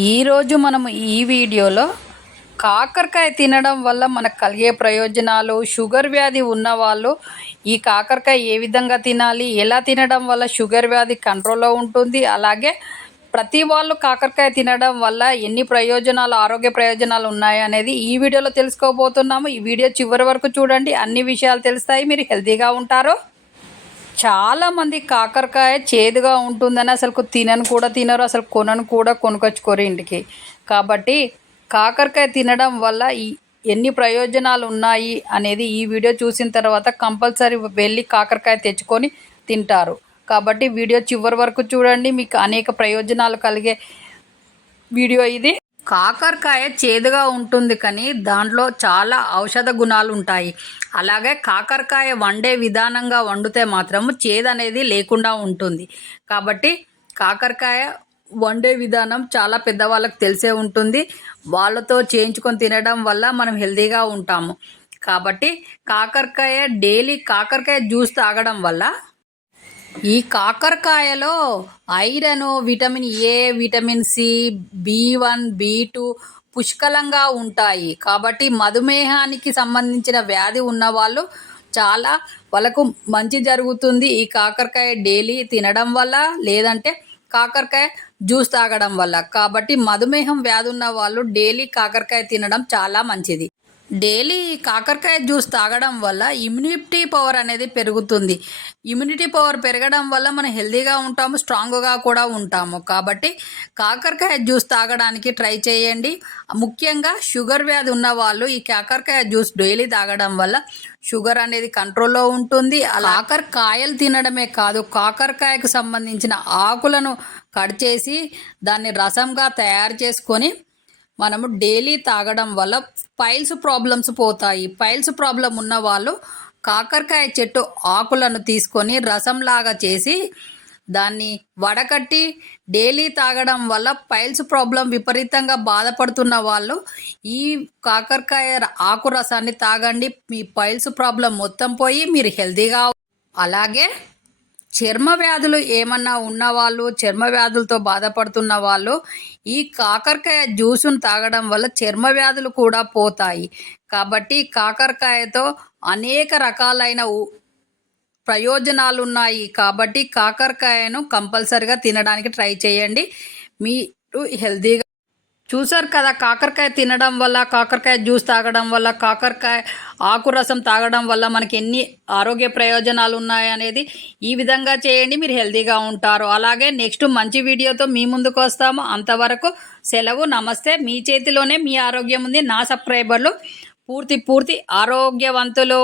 ఈరోజు మనం ఈ వీడియోలో కాకరకాయ తినడం వల్ల మనకు కలిగే ప్రయోజనాలు, షుగర్ వ్యాధి ఉన్నవాళ్ళు ఈ కాకరకాయ ఏ విధంగా తినాలి, ఎలా తినడం వల్ల షుగర్ వ్యాధి కంట్రోల్లో ఉంటుంది, అలాగే ప్రతి వాళ్ళు కాకరకాయ తినడం వల్ల ఎన్ని ప్రయోజనాలు, ఆరోగ్య ప్రయోజనాలు ఉన్నాయి అనేది ఈ వీడియోలో తెలుసుకోబోతున్నాము. ఈ వీడియో చివరి వరకు చూడండి, అన్ని విషయాలు తెలుస్తాయి, మీరు హెల్తీగా ఉంటారు. చాలామంది కాకరకాయ చేదుగా ఉంటుందని అసలు తినరు, అసలు కొనుకొచ్చుకోరు ఇంటికి. కాబట్టి కాకరకాయ తినడం వల్ల ఎన్ని ప్రయోజనాలు ఉన్నాయి అనేది ఈ వీడియో చూసిన తర్వాత కంపల్సరీ వెళ్ళి కాకరకాయ తెచ్చుకొని తింటారు. కాబట్టి వీడియో చివరి వరకు చూడండి, మీకు అనేక ప్రయోజనాలు కలిగే వీడియో ఇది. కాకరకాయ చేదుగా ఉంటుంది కానీ దాంట్లో చాలా ఔషధ గుణాలు ఉంటాయి. అలాగే కాకరకాయ వండే విధానంగా వండితే మాత్రం చేదు అనేది లేకుండా ఉంటుంది. కాబట్టి కాకరకాయ వండే విధానం చాలా పెద్దవాళ్ళకి తెలిసే ఉంటుంది. వాళ్ళతో చేయించుకొని తినడం వల్ల మనం హెల్తీగా ఉంటాము. కాబట్టి డైలీ కాకరకాయ జ్యూస్ తాగడం వల్ల ఈ కాకరకాయలో iron, vitamin A, vitamin C, B1, B2 పుష్కలంగా ఉంటాయి. కాబట్టి మధుమేహానికి సంబంధించిన వ్యాధి ఉన్నవాళ్ళు వాళ్ళకు మంచి జరుగుతుంది ఈ కాకరకాయ డైలీ తినడం వల్ల, లేదంటే కాకరకాయ జ్యూస్ తాగడం వల్ల. కాబట్టి మధుమేహం వ్యాధి ఉన్న వాళ్ళు డైలీ కాకరకాయ తినడం చాలా మంచిది. డైలీ కాకరకాయ జ్యూస్ తాగడం వల్ల ఇమ్యూనిటీ పవర్ అనేది పెరుగుతుంది. ఇమ్యూనిటీ పవర్ పెరగడం వల్ల మనం హెల్తీగా ఉంటాము, స్ట్రాంగ్గా కూడా ఉంటాము. కాబట్టి కాకరకాయ జ్యూస్ తాగడానికి ట్రై చేయండి. ముఖ్యంగా షుగర్ వ్యాధి ఉన్న వాళ్ళు ఈ కాకరకాయ జ్యూస్ డైలీ తాగడం వల్ల షుగర్ అనేది కంట్రోల్లో ఉంటుంది. కాకరకాయలు తినడమే కాదు, కాకరకాయకు సంబంధించిన ఆకులను కట్ చేసి దాన్ని రసంగా తయారు చేసుకొని మనము డైలీ తాగడం వల్ల పైల్స్ ప్రాబ్లమ్స్ పోతాయి. పైల్స్ ప్రాబ్లం ఉన్న వాళ్ళు కాకరకాయ చెట్టు ఆకులను తీసుకొని రసంలాగా చేసి దాన్ని వడకట్టి డైలీ తాగడం వల్ల పైల్స్ ప్రాబ్లం విపరీతంగా బాధపడుతున్న వాళ్ళు ఈ కాకరకాయ ఆకు రసాన్ని తాగండి. మీ పైల్స్ ప్రాబ్లం మొత్తం పోయి మీరు హెల్తీగా. అలాగే చర్మ వ్యాధులు ఏమన్నా ఉన్నవాళ్ళు, చర్మ వ్యాధులతో బాధపడుతున్న వాళ్ళు ఈ కాకరకాయ జ్యూసును తాగడం వల్ల చర్మ వ్యాధులు కూడా పోతాయి. కాబట్టి కాకరకాయతో అనేక రకాలైన ప్రయోజనాలు ఉన్నాయి. కాబట్టి కాకరకాయను కంపల్సరిగా తినడానికి ట్రై చేయండి, మీరు హెల్తీగా. చూసారు కదా, కాకరకాయ తినడం వల్ల, కాకరకాయ జ్యూస్ తాగడం వల్ల, కాకరకాయ ఆకు రసం తాగడం వల్ల మనకి ఎన్ని ఆరోగ్య ప్రయోజనాలు ఉన్నాయనేది ఈ విధంగా చేయండి, మీరు హెల్తీగా ఉంటారు. అలాగే నెక్స్ట్ మంచి వీడియోతో మీ ముందుకు వస్తాము. అంతవరకు సెలవు, నమస్తే. మీ చేతిలోనే మీ ఆరోగ్యం ఉంది. నా సబ్స్క్రైబర్లు పూర్తి ఆరోగ్యవంతులు.